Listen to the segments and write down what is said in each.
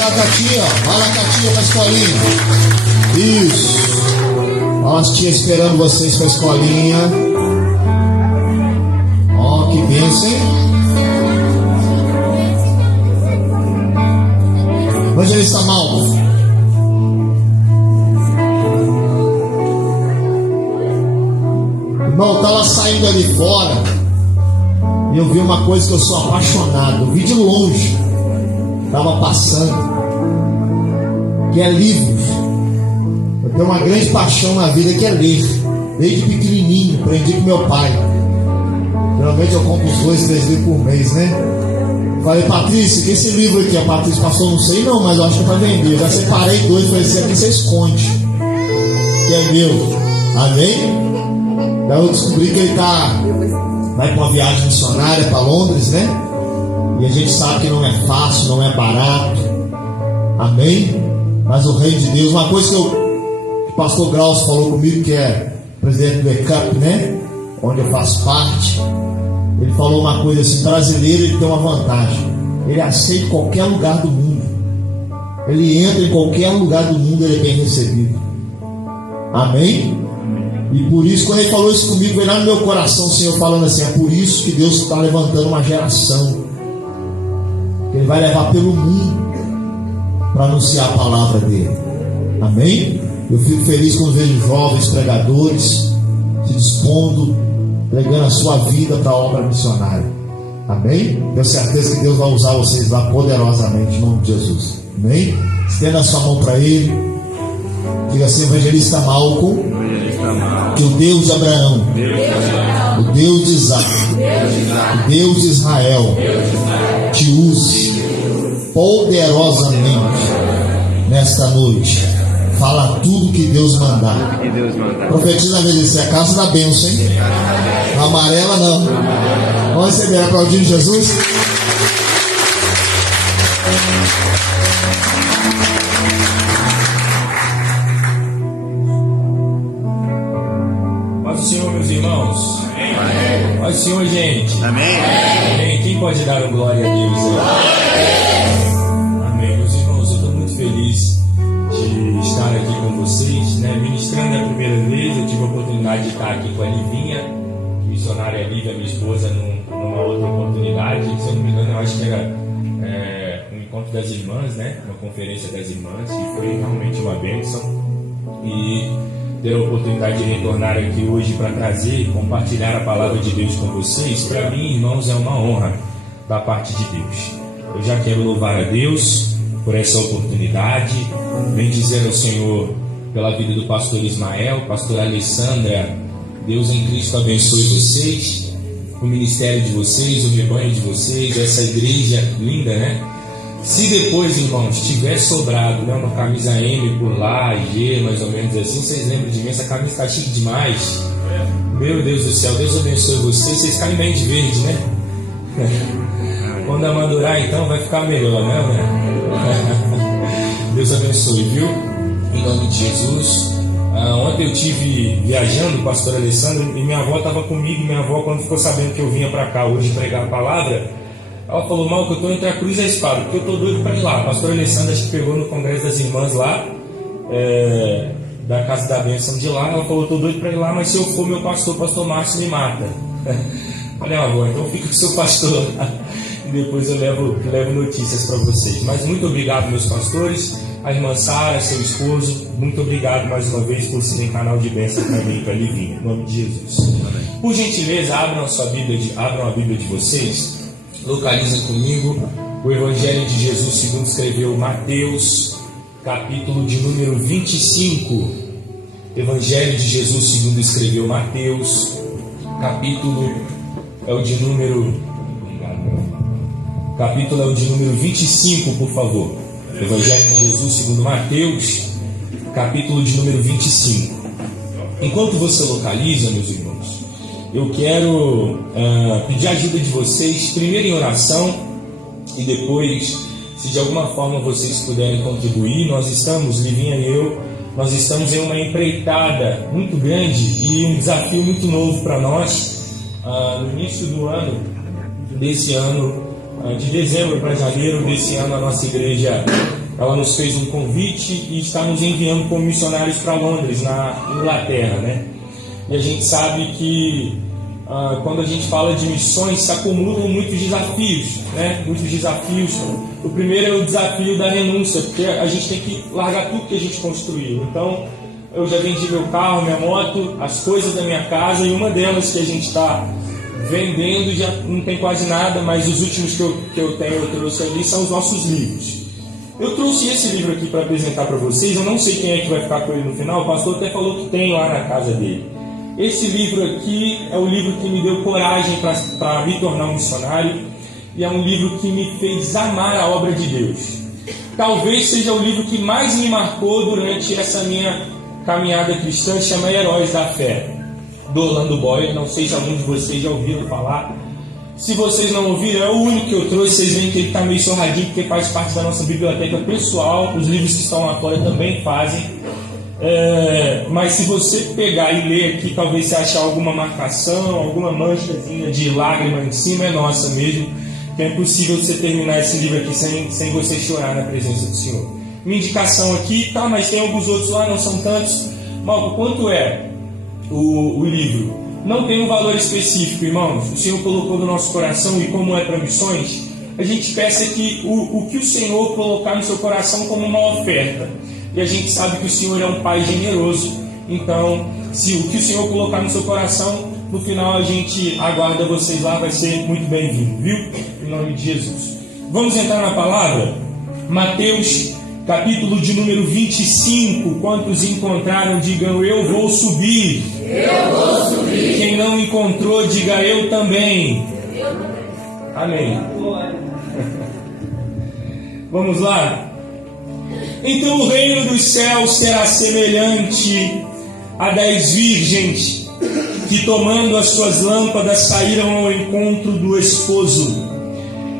lá, Catinha, ó. Vai lá, Catinha, pra escolinha. Isso. Ó, as tias esperando vocês pra escolinha. Ó, que bênção, hein? Onde ele está, mal? Irmão, eu tava saindo ali fora e eu vi uma coisa que eu sou apaixonado. Eu vi de longe, tava passando, que é livros. Eu tenho uma grande paixão na vida, que é ler. Desde pequenininho, aprendi com meu pai. Geralmente eu compro uns 2, 3 livros por mês, né? Falei, Patrícia, que esse livro aqui? A Patrícia passou, não sei não, mas eu acho que é para vender. Eu já separei 2, falei, esse aqui você esconde, que é meu. Amém? Daí eu descobri que ele vai para uma viagem missionária para Londres, né? E a gente sabe que não é fácil, não é barato. Amém? Mas o reino de Deus, uma coisa que o pastor Graus falou comigo, que é presidente do ECAP, né? Onde eu faço parte. Ele falou uma coisa assim: brasileiro, ele tem uma vantagem, ele aceita qualquer lugar do mundo, ele entra em qualquer lugar do mundo, ele é bem recebido. Amém? E por isso, quando ele falou isso comigo, veio lá no meu coração o Senhor falando assim: é por isso que Deus está levantando uma geração que Ele vai levar pelo mundo para anunciar a palavra dele. Amém? Eu fico feliz quando vejo jovens pregadores se dispondo, pregando a sua vida para a obra missionária. Amém? Tenho certeza que Deus vai usar vocês lá poderosamente, em nome de Jesus. Amém? Estenda a sua mão para Ele. Diga assim: evangelista Malcolm, que o Deus de Abraão, o Deus de Isaac, o Deus de Israel, te use poderosamente nesta noite. Fala tudo que Deus mandar. Profetiza a vez, é a casa da bênção, hein? Amarela não. Vamos receber, aplaudindo Jesus. Paz do Senhor, meus irmãos. Amém. Paz do Senhor, gente. Amém. Amém. Quem pode dar um glória a Deus? Amém. Meus irmãos, eu estou muito feliz de estar aqui com vocês, né? Ministrando a primeira vez. Eu tive a oportunidade de estar aqui com a Livinha, missionária Lívia, minha esposa, numa outra oportunidade. Se eu não me engano, eu acho que era um encontro das irmãs, né? Uma conferência das irmãs, e foi realmente uma bênção. E ter a oportunidade de retornar aqui hoje para trazer e compartilhar a palavra de Deus com vocês, para mim, irmãos, é uma honra da parte de Deus. Eu já quero louvar a Deus por essa oportunidade, bendizer ao Senhor pela vida do pastor Ismael, pastor Alessandra. Deus em Cristo abençoe vocês, o ministério de vocês, o rebanho de vocês, essa igreja linda, né? Se depois, irmãos, tiver sobrado, né, uma camisa M por lá, G, mais ou menos assim, vocês lembram de mim? Essa camisa está chique demais. Meu Deus do céu, Deus abençoe vocês. Vocês caem bem de verde, né? Quando amadurar, então, vai ficar melhor, né? Deus abençoe, viu? Em nome de Jesus. Ontem eu estive viajando, o pastor Alessandro, e minha avó estava comigo. Minha avó, quando ficou sabendo que eu vinha para cá hoje pregar a palavra, ela falou: mal, que eu estou entre a cruz e a espada, porque eu estou doido para ir lá. O pastor Alessandro, acho que pegou no congresso das irmãs lá, da Casa da Bênção de lá. Ela falou: estou doido para ir lá, mas se eu for, meu pastor Márcio me mata. Falei: avó, então fica com o seu pastor lá, e depois eu levo notícias para vocês. Mas muito obrigado, meus pastores, a irmã Sara, seu esposo, muito obrigado mais uma vez por serem canal de bênção para mim e para a Livinha, em nome de Jesus. Por gentileza, abram a Bíblia de vocês. Localizem comigo o Evangelho de Jesus segundo escreveu Mateus, capítulo de número 25. Evangelho de Jesus segundo escreveu Mateus, capítulo é o de número 25, por favor. Evangelho de Jesus segundo Mateus, capítulo de número 25. Enquanto você localiza, meus irmãos, eu quero pedir a ajuda de vocês, primeiro em oração, e depois, se de alguma forma vocês puderem contribuir. Nós estamos, Livinha e eu, nós estamos em uma empreitada muito grande e um desafio muito novo para nós. No início do ano, desse ano, de dezembro para janeiro desse ano, a nossa igreja ela nos fez um convite e está nos enviando como missionários para Londres, na Inglaterra, né? E a gente sabe que quando a gente fala de missões, se acumulam muitos desafios, né? Muitos desafios. O primeiro é o desafio da renúncia, porque a gente tem que largar tudo que a gente construiu. Então, eu já vendi meu carro, minha moto, as coisas da minha casa, e uma delas que a gente está vendendo já não tem quase nada, mas os últimos que eu trouxe ali são os nossos livros. Eu trouxe esse livro aqui para apresentar para vocês. Eu não sei quem é que vai ficar com ele no final. O pastor até falou que tem lá na casa dele. Esse livro aqui é o livro que me deu coragem para me tornar um missionário, e é um livro que me fez amar a obra de Deus. Talvez seja o livro que mais me marcou durante essa minha caminhada cristã, chama Heróis da Fé, do Orlando Boyer. Não sei se algum de vocês já ouviram falar. Se vocês não ouviram, é o único que eu trouxe. Vocês veem que ele está meio sorradinho, porque faz parte da nossa biblioteca pessoal. Os livros que estão lá fora também fazem. Mas se você pegar e ler aqui, talvez você achar alguma marcação, alguma manchazinha de lágrima em cima, é nossa mesmo, que é impossível você terminar esse livro aqui sem você chorar na presença do Senhor. Minha indicação aqui, tá, mas tem alguns outros lá, não são tantos. Malco, quanto é o livro? Não tem um valor específico, irmãos. O Senhor colocou no nosso coração, e como é para missões, a gente peça que o que o Senhor colocar no seu coração como uma oferta. E a gente sabe que o Senhor é um Pai generoso. Então, se o que o Senhor colocar no seu coração, no final a gente aguarda vocês lá, vai ser muito bem-vindo, viu? Em nome de Jesus. Vamos entrar na palavra? Mateus, capítulo de número 25. Quantos encontraram, digam: eu vou subir. Eu vou subir. Quem não encontrou, diga: eu também. Amém. Vamos lá? Então o reino dos céus será semelhante a 10 virgens que, tomando as suas lâmpadas, saíram ao encontro do esposo.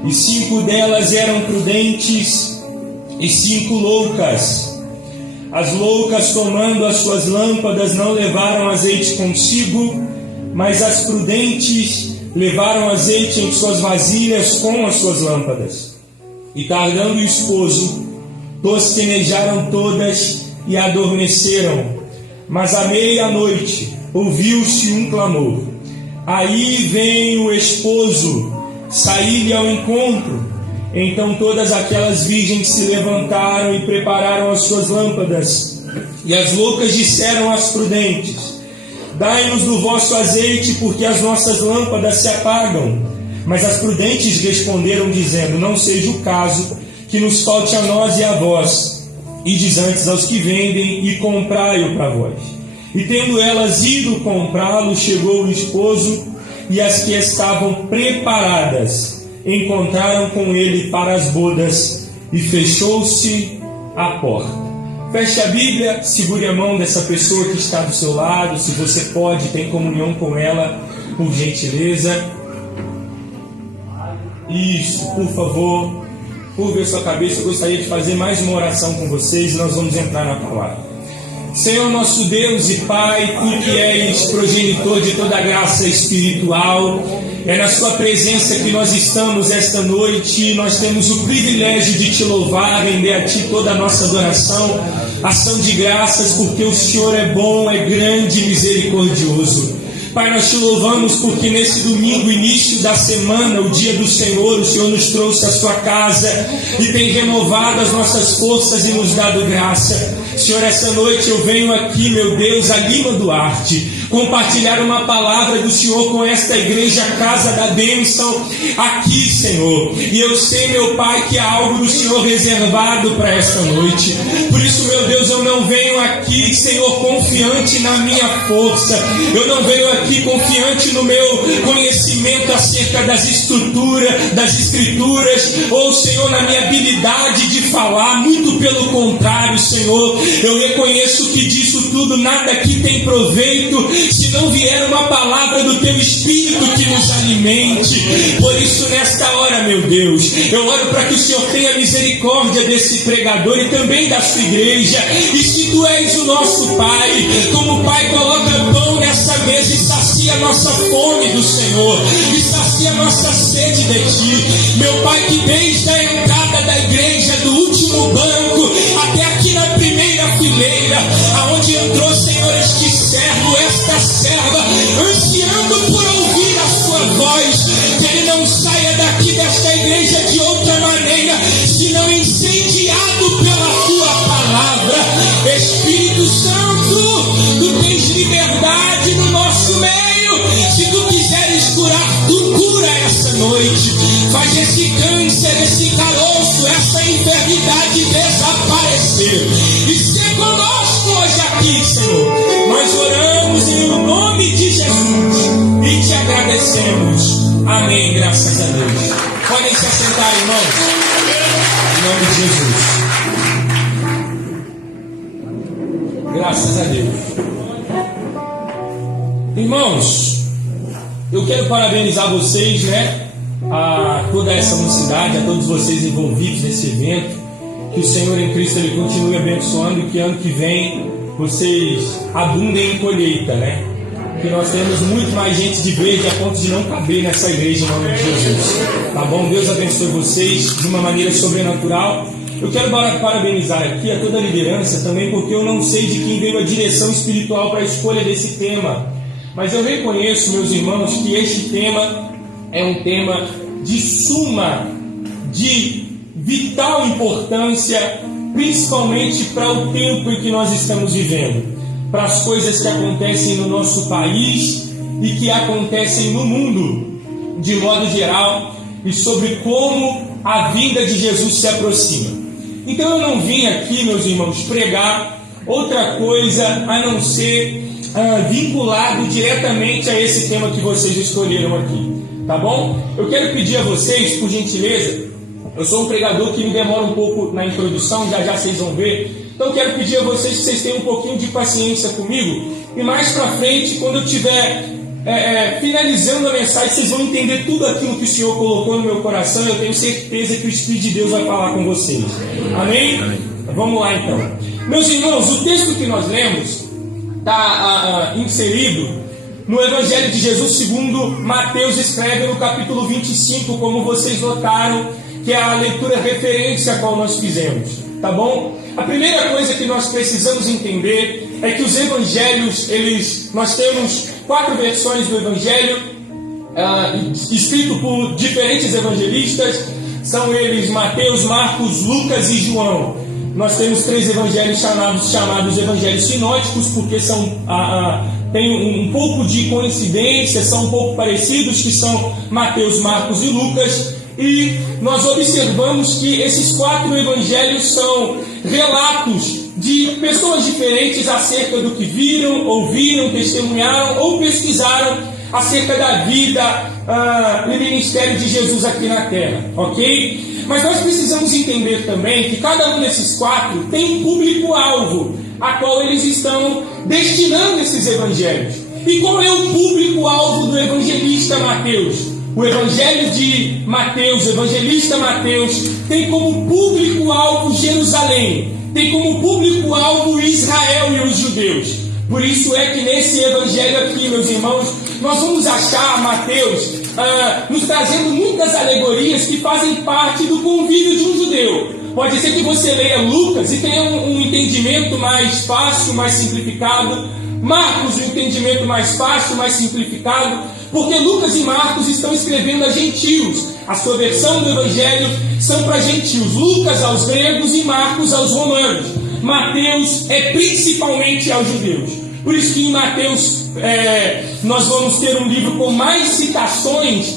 E 5 delas eram prudentes e 5 loucas. As loucas, tomando as suas lâmpadas, não levaram azeite consigo, mas as prudentes levaram azeite em suas vasilhas com as suas lâmpadas. E tardando o esposo, tosquenejaram todas e adormeceram. Mas à meia-noite ouviu-se um clamor: aí vem o esposo, saí-lhe ao encontro. Então todas aquelas virgens se levantaram e prepararam as suas lâmpadas. E as loucas disseram às prudentes: dai-nos do vosso azeite, porque as nossas lâmpadas se apagam. Mas as prudentes responderam, dizendo: não seja o caso que nos falte a nós e a vós, ides antes aos que vendem e comprai-o para vós. E tendo elas ido comprá-lo, chegou o esposo, e as que estavam preparadas encontraram com ele para as bodas, e fechou-se a porta. Feche a Bíblia, segure a mão dessa pessoa que está do seu lado, se você pode, tem comunhão com ela, por gentileza. Isso, por favor. Curva a sua cabeça. Eu gostaria de fazer mais uma oração com vocês, e nós vamos entrar na palavra. Senhor nosso Deus e Pai, Tu que és progenitor de toda a graça espiritual, é na Sua presença que nós estamos esta noite. Nós temos o privilégio de Te louvar, render a Ti toda a nossa adoração, ação de graças, porque o Senhor é bom, é grande e misericordioso. Pai, nós Te louvamos porque nesse domingo, início da semana, o dia do Senhor, o Senhor nos trouxe à Sua casa e tem renovado as nossas forças e nos dado graça. Senhor, essa noite eu venho aqui, meu Deus, a Lima Duarte, compartilhar uma palavra do Senhor com esta igreja, Casa da Bênção, aqui, Senhor. E eu sei, meu Pai, que há algo do Senhor reservado para esta noite. Por isso, meu Deus, eu não venho aqui, Senhor, confiante na minha força. Eu não venho aqui confiante no meu conhecimento acerca das estruturas, das escrituras, ou, Senhor, na minha habilidade de falar. Muito pelo contrário, Senhor. Eu reconheço que disso tudo nada aqui tem proveito, se não vier uma palavra do Teu Espírito que nos alimente. Por isso, nesta hora, meu Deus, eu oro para que o Senhor tenha misericórdia desse pregador e também da sua igreja. E se Tu és o nosso Pai, como o Pai coloca pão nessa mesa e sacia a nossa fome do Senhor, e sacia sacia a nossa sede de Ti. Meu Pai, que desde a entrada da igreja, do último banco até aqui na primeira fileira, aonde entrou, Senhor, este servo, esta serva, ansiando por ouvir a Sua voz, que ele não saia daqui desta igreja de outra maneira, senão incendiado pela Tua palavra. Espírito Santo, Tu tens liberdade no nosso meio. Se Tu quiseres curar, Tu cura essa noite. Faz esse câncer, esse caroço, essa enfermidade desaparecer. E ser conosco hoje aqui, Senhor. Nós oramos em nome de Jesus e Te agradecemos. Amém, graças a Deus. Podem se assentar, irmãos. Em nome de Jesus. Graças a Deus. Irmãos, eu quero parabenizar vocês, a toda essa mocidade, a todos vocês envolvidos nesse evento. Que o Senhor em Cristo Ele continue abençoando e que ano que vem vocês abundem em colheita, Que nós temos muito mais gente de verde a ponto de não caber nessa igreja em nome de Jesus. Tá bom? Deus abençoe vocês de uma maneira sobrenatural. Eu quero parabenizar aqui a toda a liderança também, porque eu não sei de quem veio a direção espiritual para a escolha desse tema. Mas eu reconheço, meus irmãos, que este tema é um tema de vital importância, principalmente para o tempo em que nós estamos vivendo, para as coisas que acontecem no nosso país e que acontecem no mundo, de modo geral, e sobre como a vinda de Jesus se aproxima. Então eu não vim aqui, meus irmãos, pregar outra coisa a não ser vinculado diretamente a esse tema que vocês escolheram aqui, tá bom? Eu quero pedir a vocês, por gentileza, eu sou um pregador que me demora um pouco na introdução, já vocês vão ver, então eu quero pedir a vocês que vocês tenham um pouquinho de paciência comigo, e mais pra frente, quando eu estiver finalizando a mensagem, vocês vão entender tudo aquilo que o Senhor colocou no meu coração. Eu tenho certeza que o Espírito de Deus vai falar com vocês. Amém? Vamos lá então. Meus irmãos, o texto que nós lemos está inserido no Evangelho de Jesus segundo Mateus escreve no capítulo 25, como vocês notaram, que é a leitura referência a qual nós fizemos. Tá bom? A primeira coisa que nós precisamos entender é que os evangelhos, nós temos 4 versões do evangelho, escrito por diferentes evangelistas, são eles Mateus, Marcos, Lucas e João. Nós temos 3 evangelhos chamados evangelhos sinóticos, porque tem um pouco de coincidência, são um pouco parecidos, que são Mateus, Marcos e Lucas. E nós observamos que esses 4 evangelhos são relatos de pessoas diferentes acerca do que viram, ouviram, testemunharam ou pesquisaram acerca da vida e ministério de Jesus aqui na Terra, ok? Mas nós precisamos entender também que cada um desses 4 tem um público-alvo a qual eles estão destinando esses evangelhos. E qual é o público-alvo do evangelista Mateus? O Evangelho de Mateus, o evangelista Mateus, tem como público-alvo Jerusalém, tem como público-alvo Israel e os judeus. Por isso é que nesse evangelho aqui, meus irmãos, nós vamos achar Mateus nos trazendo muitas alegorias que fazem parte do convívio de um judeu. Pode ser que você leia Lucas e tenha um entendimento mais fácil, mais simplificado. Marcos, um entendimento mais fácil, mais simplificado, porque Lucas e Marcos estão escrevendo a gentios. A sua versão do Evangelho são para gentios. Lucas aos gregos e Marcos aos romanos. Mateus é principalmente aos judeus. Por isso que em Mateus nós vamos ter um livro com mais citações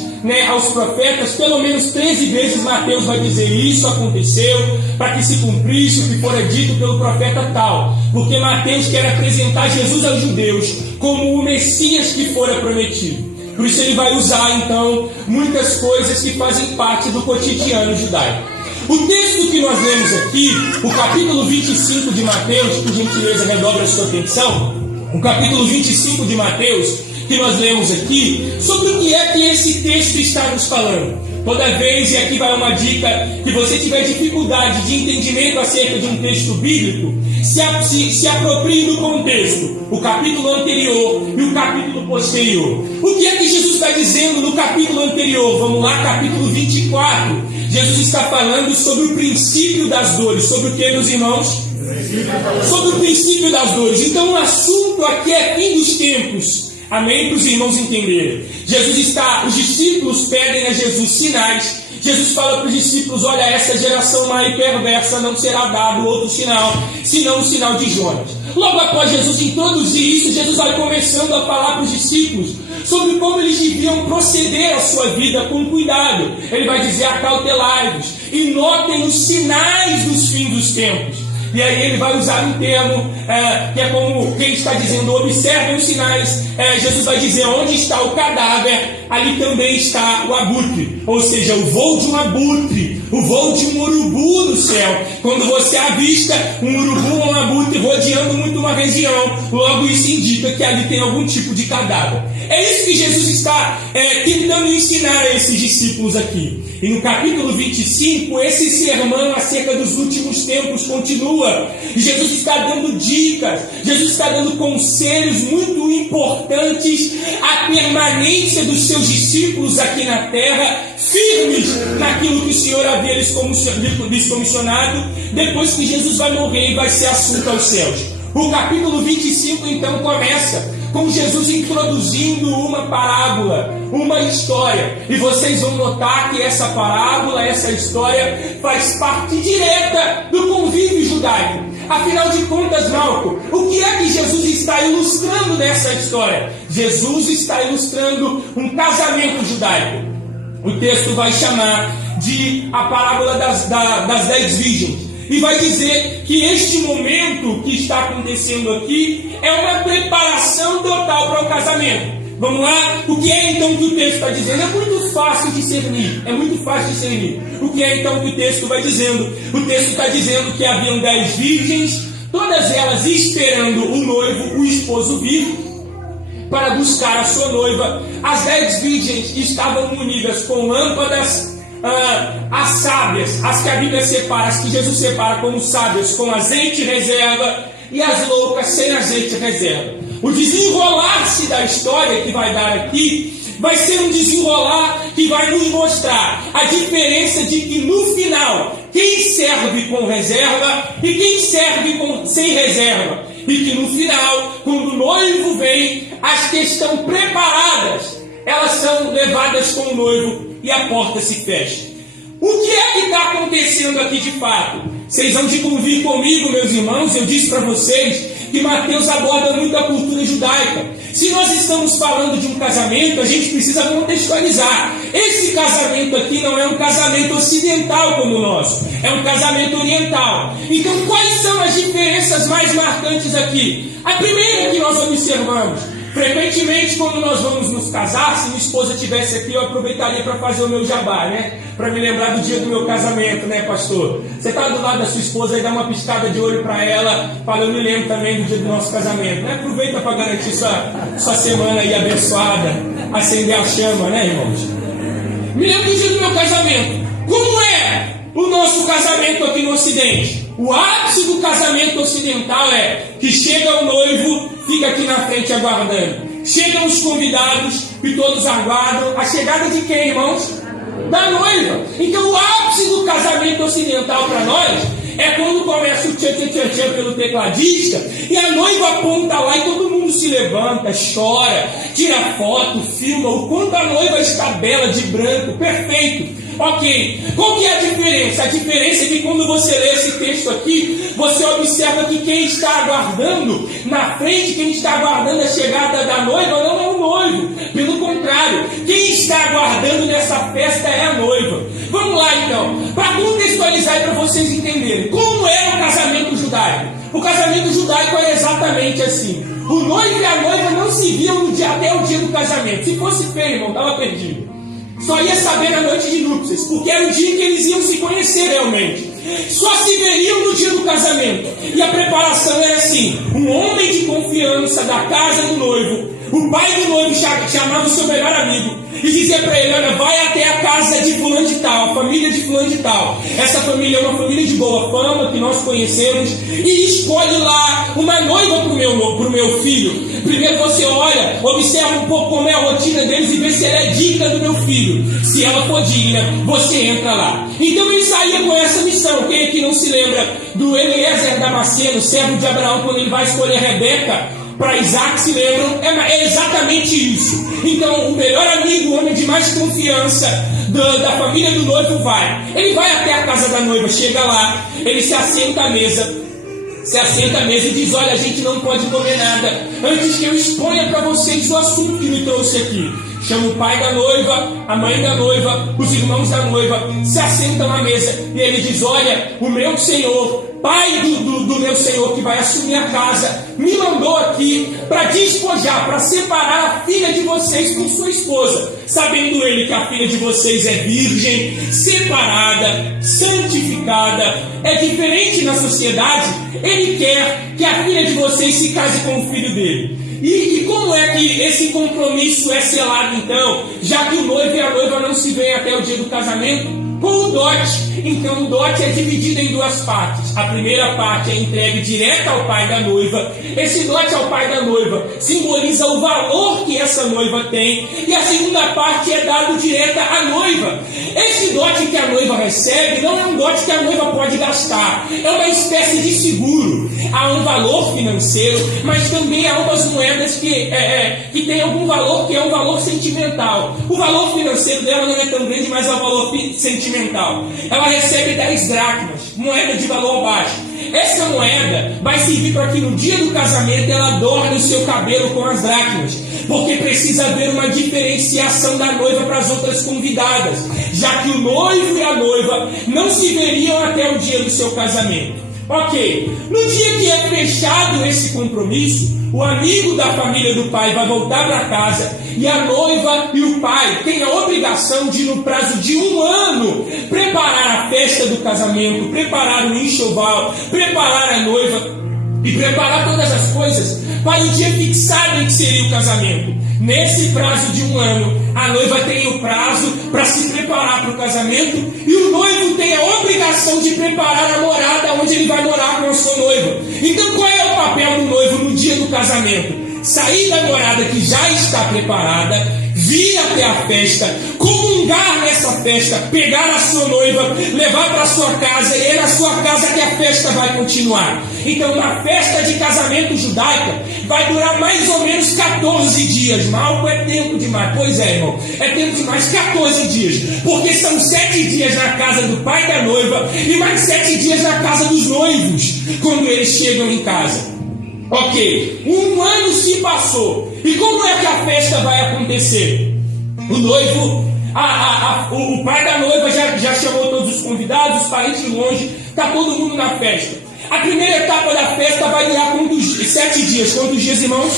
aos profetas. Pelo menos 13 vezes Mateus vai dizer: isso aconteceu para que se cumprisse o que fora dito pelo profeta tal. Porque Mateus quer apresentar Jesus aos judeus como o Messias que fora prometido. Por isso ele vai usar então muitas coisas que fazem parte do cotidiano judaico. O texto que nós lemos aqui, o capítulo 25 de Mateus, por gentileza redobre a sua atenção, o capítulo 25 de Mateus, que nós lemos aqui, sobre o que é que esse texto está nos falando. Toda vez, e aqui vai uma dica, que você tiver dificuldade de entendimento acerca de um texto bíblico, se apropriem do contexto, o capítulo anterior e o capítulo posterior. O que é que Jesus está dizendo no capítulo anterior? Vamos lá, capítulo 24. Jesus está falando sobre o princípio das dores. Sobre o que, meus irmãos? Sobre o princípio das dores. Então o assunto aqui é fim dos tempos. Amém? Para os irmãos entenderem. Os discípulos pedem a Jesus sinais. Jesus fala para os discípulos: olha, essa geração má e perversa não será dado outro sinal, senão o sinal de Jonas. Logo após Jesus introduzir isso, Jesus vai começando a falar para os discípulos sobre como eles deviam proceder a sua vida com cuidado. Ele vai dizer: acautelai-vos e notem os sinais dos fins dos tempos. E aí ele vai usar um termo que é como quem está dizendo: observem os sinais. Jesus vai dizer: onde está o cadáver, ali também está o abutre. Ou seja, o voo de um abutre, o voo de um urubu no céu. Quando você avista um urubu ou um abutre rodeando muito uma região, logo isso indica que ali tem algum tipo de cadáver. É isso que Jesus está tentando ensinar a esses discípulos aqui. E no capítulo 25, esse sermão acerca dos últimos tempos continua. E Jesus está dando dicas, Jesus está dando conselhos muito importantes à permanência dos seus discípulos aqui na terra, firmes naquilo que o Senhor havia lhes comissionado, depois que Jesus vai morrer e vai ser assunto aos céus. O capítulo 25 então começa com Jesus introduzindo uma parábola, uma história. E vocês vão notar que essa parábola, essa história, faz parte direta do convívio judaico. Afinal de contas, Malco, o que é que Jesus está ilustrando nessa história? Jesus está ilustrando um casamento judaico. O texto vai chamar de a parábola das 10 virgens. E vai dizer que este momento que está acontecendo aqui é uma preparação total para o casamento. Vamos lá? O que é então que o texto está dizendo? É muito fácil de discernir. O que é então que o texto vai dizendo? O texto está dizendo que haviam 10 virgens, todas elas esperando o noivo, o esposo vir, para buscar a sua noiva. As 10 virgens estavam munidas com lâmpadas. As sábias, as que a Bíblia separa, as que Jesus separa como sábias, com azeite reserva, e as loucas sem azeite reserva. O desenrolar-se da história que vai dar aqui vai ser um desenrolar que vai nos mostrar a diferença de que no final, quem serve com reserva e quem serve sem reserva. E que no final, quando o noivo vem, as que estão preparadas, elas são levadas com o noivo e a porta se fecha. O que é que está acontecendo aqui de fato? Vocês vão de convir comigo, meus irmãos. Eu disse para vocês que Mateus aborda muito a cultura judaica. Se nós estamos falando de um casamento, a gente precisa contextualizar. Esse casamento aqui não é um casamento ocidental como o nosso, é um casamento oriental. Então, quais são as diferenças mais marcantes aqui? A primeira que nós observamos: frequentemente, quando nós vamos nos casar, se minha esposa estivesse aqui, eu aproveitaria para fazer o meu jabá, né? Para me lembrar do dia do meu casamento, né, pastor? Você está do lado da sua esposa e dá uma piscada de olho para ela, fala: eu me lembro também do dia do nosso casamento, né? Aproveita para garantir sua semana aí abençoada, acender a chama, né, irmãos? Me lembro do dia do meu casamento. Como é o nosso casamento aqui no Ocidente? O ápice do casamento ocidental é que chega o noivo, fica aqui na frente aguardando. Chegam os convidados e todos aguardam a chegada de quem, irmãos? Da noiva. Então o ápice do casamento ocidental para nós é quando começa o tchan pelo tecladista e a noiva aponta lá e todo mundo se levanta, chora, tira foto, filma o quanto a noiva está bela de branco, perfeito. Ok, qual que é a diferença? A diferença é que quando você lê esse texto aqui, você observa que quem está aguardando na frente, quem está aguardando a chegada da noiva não é o noivo. Pelo contrário, quem está aguardando nessa festa é a noiva. Vamos lá então, para contextualizar e para vocês entenderem como era o casamento judaico. O casamento judaico era exatamente assim: o noivo e a noiva não se viam até o dia do casamento. Se fosse feio, irmão, estava perdido. Só ia saber na noite de núpcias, porque era o dia em que eles iam se conhecer realmente. Só se veriam no dia do casamento. E a preparação era assim: um homem de confiança da casa do noivo O pai do noivo chamava o seu melhor amigo e dizia para ele: olha, vai até a casa de fulano de tal, a família de fulano de tal. Essa família é uma família de boa fama que nós conhecemos, e escolhe lá uma noiva para o meu filho. Primeiro você olha, observa um pouco como é a rotina deles e vê se ela é digna do meu filho. Se ela for digna, você entra lá. Então ele saía com essa missão. Quem aqui não se lembra do Eliezer Damasceno, servo de Abraão, quando ele vai escolher Rebeca para Isaac, se lembram? É exatamente isso. Então o melhor amigo, o homem de mais confiança da família do noivo vai. Ele vai até a casa da noiva, chega lá, ele se assenta à mesa. E diz: olha, a gente não pode comer nada antes que eu exponha para vocês o assunto que me trouxe aqui. Chama o pai da noiva, a mãe da noiva, os irmãos da noiva, se assentam à mesa e ele diz: olha, o meu senhor, pai do meu senhor que vai assumir a casa, me mandou aqui para despojar, para separar a filha de vocês com sua esposa, sabendo ele que a filha de vocês é virgem, separada, santificada, é diferente na sociedade. Ele quer que a filha de vocês se case com o filho dele. E como é que esse compromisso é selado então, já que o noivo e a noiva não se veem até o dia do casamento? Com o dote. Então o dote é dividido em duas partes. A primeira parte é entregue direto ao pai da noiva. Esse dote ao pai da noiva simboliza o valor que essa noiva tem. E a segunda parte é dado direto à noiva. Esse dote que a noiva recebe não é um dote que a noiva pode gastar. É uma espécie de seguro. Há um valor financeiro, mas também há umas moedas que tem algum valor, que é um valor sentimental. O valor financeiro dela não é tão grande, mas é um valor sentimental. Ela recebe 10 dracmas, moeda de valor baixo. Essa moeda vai servir para que no dia do casamento ela adorne o seu cabelo com as dracmas, porque precisa haver uma diferenciação da noiva para as outras convidadas, já que o noivo e a noiva não se veriam até o dia do seu casamento. Ok, no dia que é fechado esse compromisso, o amigo da família do pai vai voltar para casa e a noiva e o pai têm a obrigação de, no prazo de 1 ano, preparar a festa do casamento, preparar o enxoval, preparar a noiva e preparar todas as coisas para o dia fixado em que seria o casamento. Nesse prazo de 1 ano, a noiva tem o prazo para se preparar para o casamento e o noivo tem a obrigação de preparar a morada onde ele vai morar com a sua noiva. Então qual é o papel do noivo no dia do casamento? Sair da morada que já está preparada, vir até a festa, comungar nessa festa, pegar a sua noiva, levar para a sua casa, e é na sua casa que a festa vai continuar. Então, na festa de casamento judaica, vai durar mais ou menos 14 dias. Malco é tempo demais. Pois é, irmão, é tempo demais, 14 dias. Porque são 7 dias na casa do pai da noiva e mais 7 dias na casa dos noivos, quando eles chegam em casa. Ok, 1 ano se passou. E como é que a festa vai acontecer? O noivo, o pai da noiva já chamou todos os convidados, os parentes de longe, está todo mundo na festa. A primeira etapa da festa vai durar 7 dias. Quantos dias, irmãos?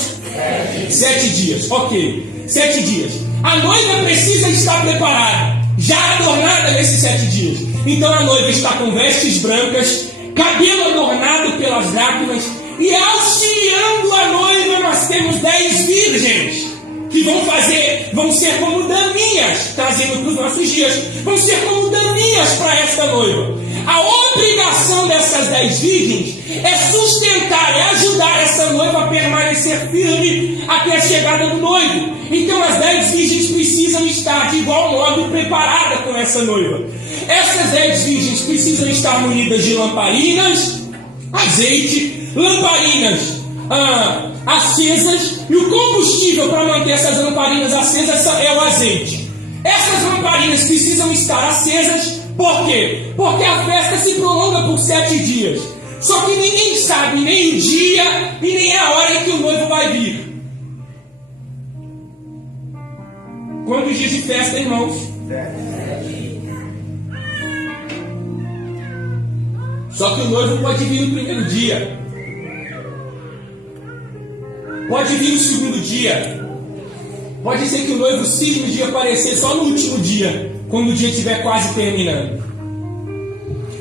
7 dias, ok, 7 dias. A noiva precisa estar preparada, já adornada nesses 7 dias. Então a noiva está com vestes brancas, cabelo adornado pelas dracmas. E auxiliando a noiva, nós temos 10 virgens que vão ser como daminhas, trazendo para os nossos dias, vão ser como daminhas para esta noiva. A obrigação dessas 10 virgens é sustentar, é ajudar essa noiva a permanecer firme até a chegada do noivo. Então as 10 virgens precisam estar de igual modo preparadas com essa noiva. Essas 10 virgens precisam estar munidas de lamparinas, azeite, lamparinas acesas, e o combustível para manter essas lamparinas acesas é o azeite. Essas lamparinas precisam estar acesas, por quê? Porque a festa se prolonga por 7 dias. Só que ninguém sabe nem o dia e nem a hora em que o noivo vai vir. Quantos dias de festa, irmãos? 7. Só que o noivo pode vir no primeiro dia, pode vir no segundo dia, pode ser que o noivo cisme de aparecer só no último dia, quando o dia estiver quase terminando.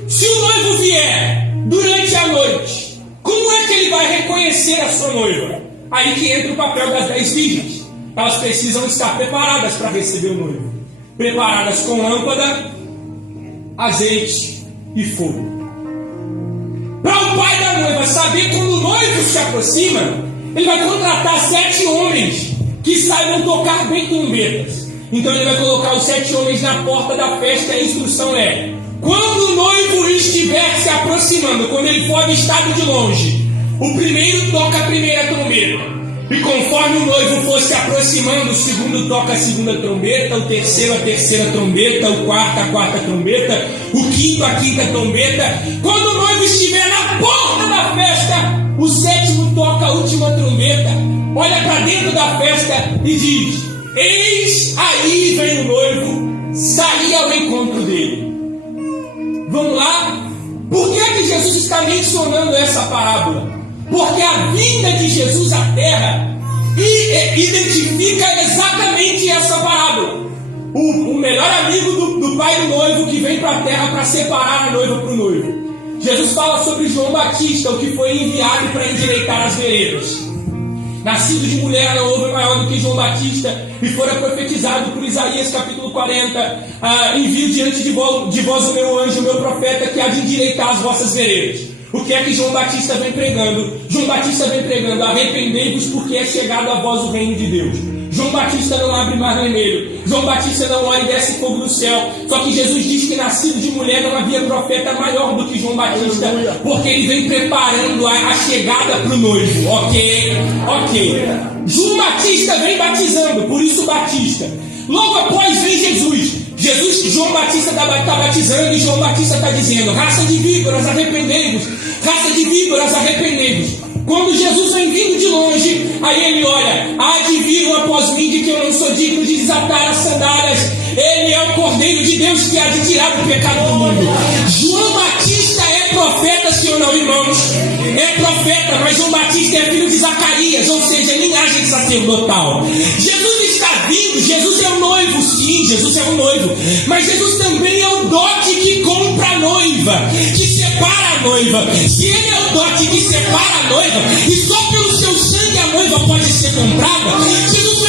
Se o noivo vier durante a noite, como é que ele vai reconhecer a sua noiva? Aí que entra o papel das 10 virgens. Elas precisam estar preparadas para receber o noivo. Preparadas com lâmpada, azeite e fogo. Para o pai da noiva saber quando o noivo se aproxima, ele vai contratar 7 homens que saibam tocar bem trombetas. Então ele vai colocar os 7 homens na porta da festa e a instrução é: quando o noivo estiver se aproximando, quando ele for avistado de longe, o primeiro toca a primeira trombeta. E conforme o noivo for se aproximando, o segundo toca a segunda trombeta, o terceiro a terceira trombeta, o quarto a quarta trombeta, o quinto a quinta trombeta. Quando o noivo estiver na porta da festa, o sétimo toca a última trombeta, olha para dentro da festa e diz: eis aí vem o noivo, saí ao encontro dele. Vamos lá? Por que que Jesus está mencionando essa parábola? Porque a vinda de Jesus à terra identifica exatamente essa parábola. O melhor amigo do pai do noivo que vem para a terra para separar a noiva para o noivo. Jesus fala sobre João Batista, o que foi enviado para endireitar as veredas. Nascido de mulher, não houve maior do que João Batista, e fora profetizado por Isaías capítulo 40, envio diante de vós o meu anjo, o meu profeta, que há de endireitar as vossas veredas. O que é que João Batista vem pregando? João Batista vem pregando: arrependei-vos, porque é chegado a vós o reino de Deus. João Batista não abre mar vermelho. João Batista não ora e desce fogo do céu. Só que Jesus diz que nascido de mulher não havia profeta maior do que João Batista, porque ele vem preparando a chegada para o noivo. Ok. João Batista vem batizando, por isso Batista. Logo após vem Jesus. João Batista está batizando e João Batista está dizendo: raça de víboras, arrependei-vos. Raça de víboras, arrependei-vos. Quando Jesus vem vindo de longe, aí ele olha: há de vir um após mim, de que eu não sou digno de desatar as sandálias. Ele é o Cordeiro de Deus que há de tirar o pecado do mundo. João Batista é profeta, sim ou não, irmãos? É profeta, mas João Batista é filho de Zacarias, ou seja, é linhagem sacerdotal. Jesus está vindo, Jesus é o noivo, sim, Jesus é o noivo, mas Jesus também é o dote que compra a noiva, que separa a noiva. Se ele é o dote que separa a noiva, e só pelo seu sangue a noiva pode ser comprada, Jesus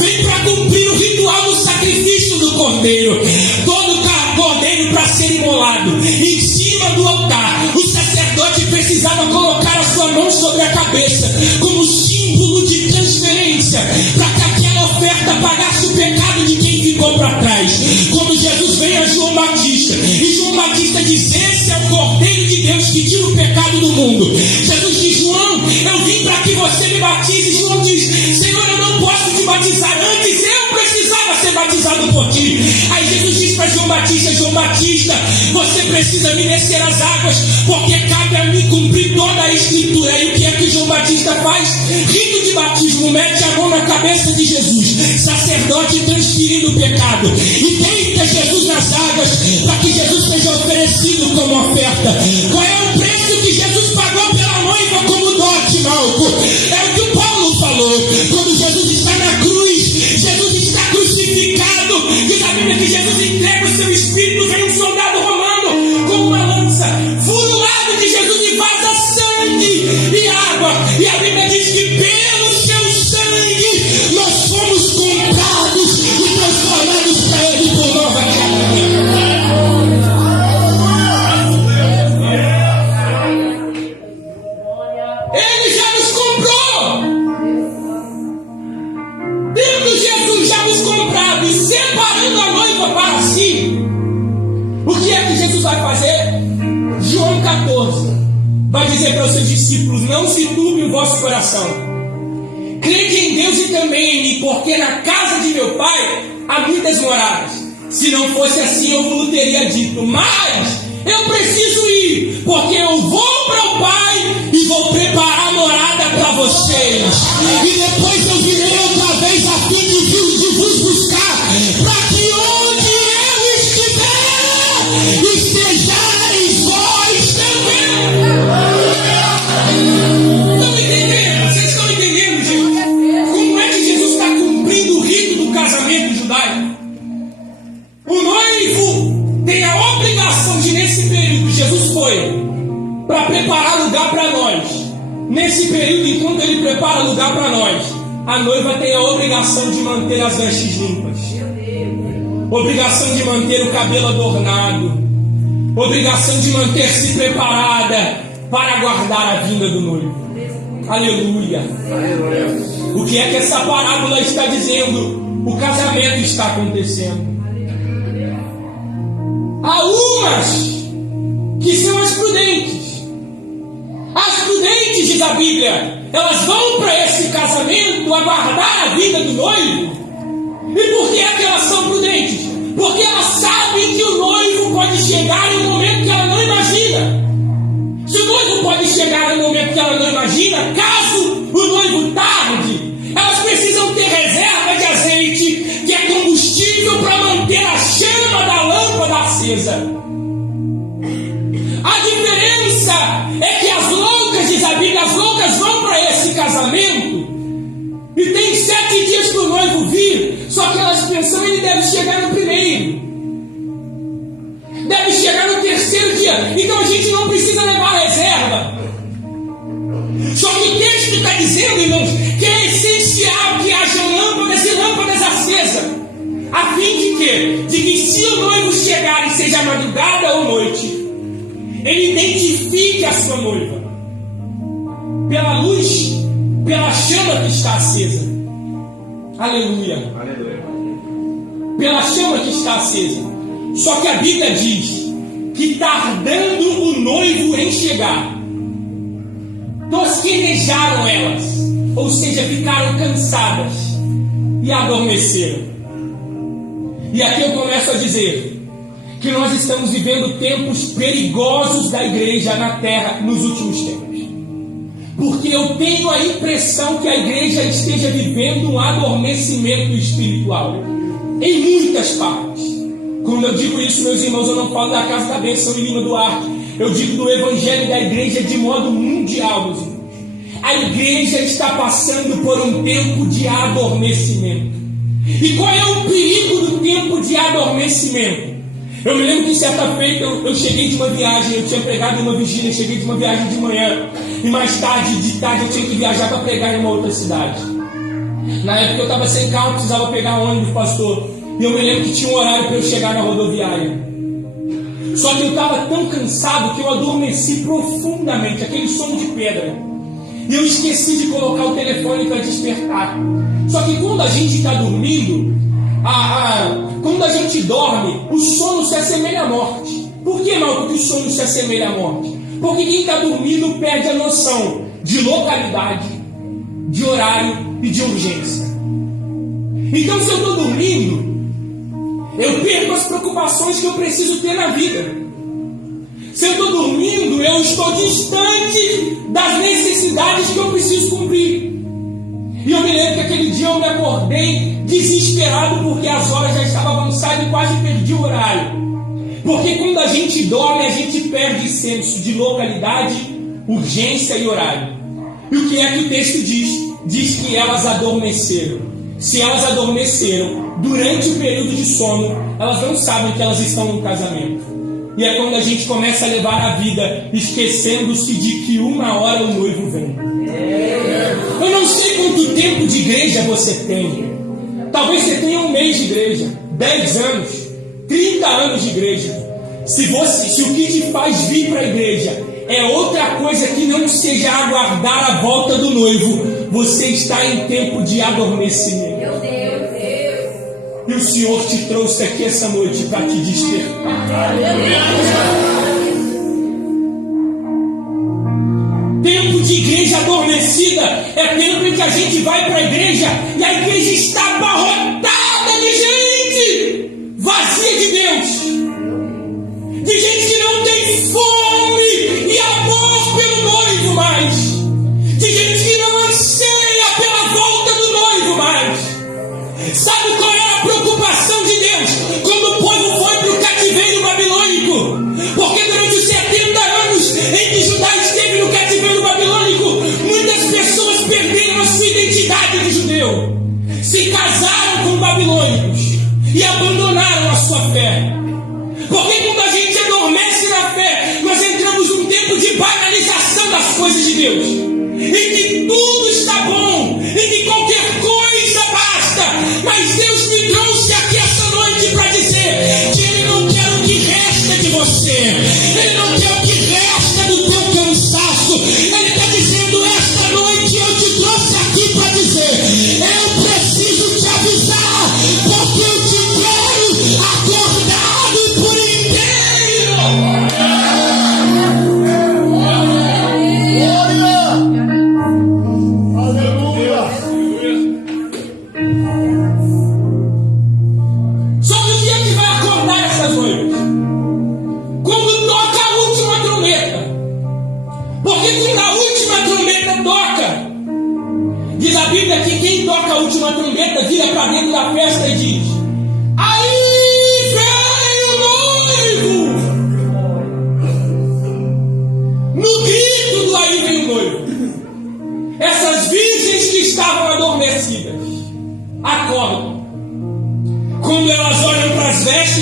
vem para cumprir o ritual do sacrifício do cordeiro. Todo cordeiro para ser imolado em cima do altar, o sacerdote precisava colocar a sua mão sobre a cabeça como símbolo de transferência, para que aquela oferta pagasse o pecado de quem ficou para trás. Quando Jesus vem a João Batista, e João Batista diz: esse é o Cordeiro de Deus que tira o pecado do mundo. Jesus diz: João, eu vim para que você me batize. João diz: Senhor, eu não posso te batizar, antes eu precisava ser batizado por ti. Aí Jesus diz para João Batista: João Batista, você precisa me descer as águas, porque cabe a mim cumprir toda a escritura. E o que é que João Batista faz? Rito de batismo, mete a mão na cabeça de Jesus, sacerdote transferindo o pecado, e deita Jesus nas águas, para que Jesus seja oferecido como oferta. Qual é o preço que Jesus pagou pela noiva como dote, Malco? É o que o Paulo falou. Quando Jesus está na cruz, Jesus está crucificado, diz a Bíblia que Jesus entrega o seu espírito, vem um soldado romano com uma lança, fura o lado de Jesus e vaza sangue e água, e a Bíblia diz que pelo seu sangue nós fomos comprados e transformados para ele por nova criatura. Ele já nos comprou. Tendo Jesus já nos comprado e separando a noiva para si, o que é que Jesus vai fazer? João 14 vai dizer para os seus discípulos: não se turbe o vosso coração, crede em Deus e também em mim, porque na casa de meu pai há muitas moradas. Se não fosse assim, eu vos teria dito, mas eu preciso ir, porque eu vou para o Pai e vou preparar morada para vocês, e depois eu virei outra vez a fim de vos buscar, para que onde eu estiver, estejais vós também. Estão entendendo? Vocês estão entendendo, gente? Como é que Jesus está cumprindo o rito do casamento judaico? O noivo tem a obrigação de, nesse período, Jesus foi para preparar lugar para nós. nesse período, enquanto ele prepara lugar para nós, a noiva tem a obrigação de manter as vestes limpas, obrigação de manter o cabelo adornado, obrigação de manter-se preparada para aguardar a vinda do noivo. Aleluia! O que é que essa parábola está dizendo? O casamento está acontecendo. Há umas que são as prudentes. As prudentes, diz a Bíblia, elas vão para esse casamento aguardar a vinda do noivo. E por que é que elas são prudentes? Porque elas sabem que o noivo pode chegar em um momento que ela não imagina. Se o noivo pode chegar em um momento que ela não imagina, caso o noivo tarde, elas precisam ter reserva de azeite, que é combustível para manter a chama da lâmpada acesa. A diferença é que as loucas, diz a Bíblia, as loucas vão para esse casamento e tem 7 dias para o noivo vir, só que elas pensam que ele deve chegar no primeiro, deve chegar no terceiro dia, então a gente não precisa levar reserva. Só que o texto está dizendo, irmãos, que é essencial que haja lâmpadas e lâmpadas acesas, a fim de quê? De que se o noivo chegar e seja madrugada ou noite, ele identifique a sua noiva pela luz, pela chama que está acesa. Aleluia. Pela chama que está acesa. Só que a Bíblia diz que tardando o noivo em chegar, tosquenejaram elas, ou seja, ficaram cansadas e adormeceram. E aqui eu começo a dizer que nós estamos vivendo tempos perigosos da igreja na terra nos últimos tempos. Porque eu tenho a impressão que a igreja esteja vivendo um adormecimento espiritual em muitas partes. Quando eu digo isso, meus irmãos, eu não falo da Casa da Bênção em Lima Duarte, eu digo do evangelho da igreja de modo mundial, meus irmãos. A igreja está passando por um tempo de adormecimento. E qual é o perigo do tempo de adormecimento? Eu me lembro que certa feita eu cheguei de uma viagem, eu tinha pregado em uma vigília, cheguei de uma viagem de manhã, e mais tarde, de tarde, eu tinha que viajar para pregar em uma outra cidade. Na época eu estava sem carro, precisava pegar ônibus, pastor, e eu me lembro que tinha um horário para eu chegar na rodoviária. Só que eu estava tão cansado que eu adormeci profundamente, aquele sono de pedra. E eu esqueci de colocar o telefone para despertar. Só que quando a gente está dormindo, quando a gente dorme, o sono se assemelha à morte. Por que, mal? Porque o sono se assemelha à morte. Porque quem está dormindo perde a noção de localidade, de horário e de urgência. Então, se eu estou dormindo, eu perco as preocupações que eu preciso ter na vida. Se eu estou dormindo, eu estou distante das necessidades que eu preciso cumprir. E eu me lembro que aquele dia eu me acordei desesperado porque as horas já estavam avançadas e quase perdi o horário. Porque quando a gente dorme, a gente perde senso de localidade, urgência e horário. E o que é que o texto diz? Diz que elas adormeceram. Se elas adormeceram durante o período de sono, elas não sabem que elas estão num casamento. E é quando a gente começa a levar a vida esquecendo-se de que uma hora o noivo vem. Eu não sei quanto tempo de igreja você tem. Talvez você tenha 1 mês de igreja, 10 anos, 30 anos de igreja. Se o que te faz vir para a igreja é outra coisa que não seja aguardar a volta do noivo, você está em tempo de adormecimento. Meu Deus. E o Senhor te trouxe aqui essa noite para te despertar. Tempo de igreja adormecida é tempo em que a gente vai para a igreja e a igreja está abarrotada de gente vazia de Deus, de gente que não tem fome e amor pelo noivo mais, de gente que não anseia pela volta do noivo mais. Sabe qual é a preocupação de Deus quando o povo foi para o cativeiro babilônico? Porque durante os 70 anos em que Judá esteve no cativeiro babilônico, muitas pessoas perderam a sua identidade de judeu, se casaram com babilônicos e abandonaram a sua fé. Porque quando a gente adormece na fé, nós entramos num tempo de banalização das coisas de Deus.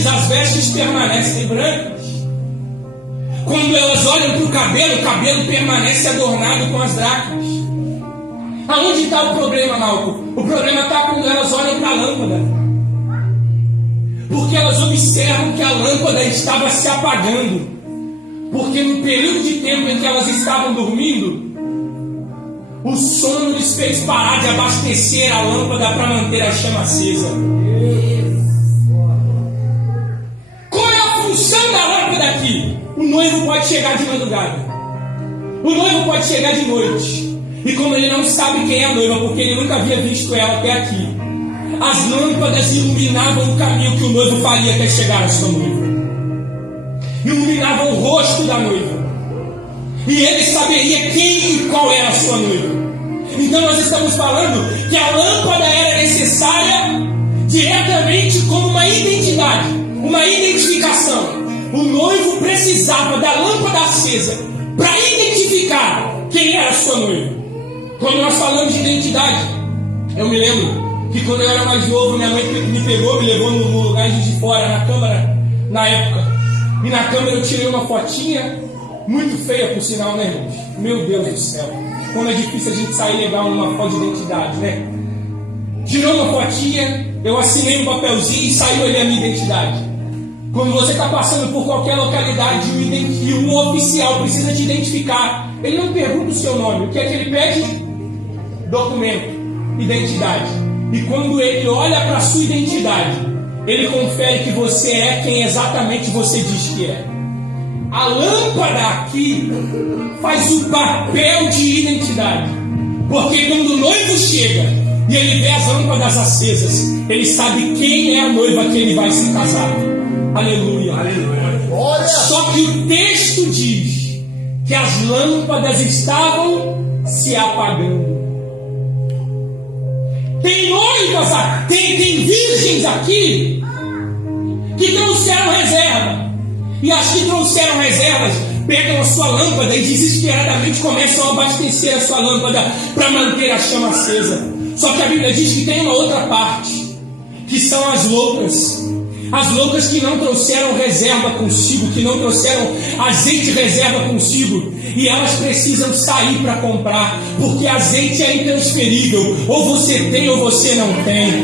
vezes as vestes permanecem brancas. Quando elas olham para o cabelo permanece adornado com as dracmas. Aonde está o problema, Malco? O problema está quando elas olham para a lâmpada. Porque elas observam que a lâmpada estava se apagando. Porque no período de tempo em que elas estavam dormindo, o sono lhes fez parar de abastecer a lâmpada para manter a chama acesa. Qual é a função da lâmpada aqui? O noivo pode chegar de madrugada. O noivo pode chegar de noite. E como ele não sabe quem é a noiva, porque ele nunca havia visto ela até aqui, as lâmpadas iluminavam o caminho que o noivo faria até chegar à sua noiva. Iluminavam o rosto da noiva. E ele saberia quem e qual era a sua noiva. Então nós estamos falando que a lâmpada era necessária diretamente como uma identidade, uma identificação. O noivo precisava da lâmpada acesa para identificar quem era a sua noiva. Quando nós falamos de identidade, eu me lembro que quando eu era mais novo, minha mãe me pegou, me levou no lugar de fora, na câmara, na época. E na câmera eu tirei uma fotinha, muito feia por sinal, né, irmãos? Meu Deus do céu. Como é difícil a gente sair legal numa foto de identidade, né? Tirou uma fotinha, eu assinei um papelzinho e saiu ali a minha identidade. Quando você está passando por qualquer localidade e um oficial precisa te identificar, ele não pergunta o seu nome. O que é que ele pede? Documento, identidade. E quando ele olha para a sua identidade, ele confere que você é quem exatamente você diz que é. A lâmpada aqui faz o papel de identidade. Porque quando o noivo chega e ele vê as lâmpadas acesas, ele sabe quem é a noiva que ele vai se casar. Aleluia. Aleluia. Só que o texto diz que as lâmpadas estavam se apagando. Tem noivas, tem virgens aqui que trouxeram reserva. E as que trouxeram reservas pegam a sua lâmpada e desesperadamente começam a abastecer a sua lâmpada para manter a chama acesa. Só que a Bíblia diz que tem uma outra parte, que são as loucas. As loucas que não trouxeram reserva consigo, que não trouxeram azeite reserva consigo, e elas precisam sair para comprar, porque azeite é intransferível, ou você tem ou você não tem.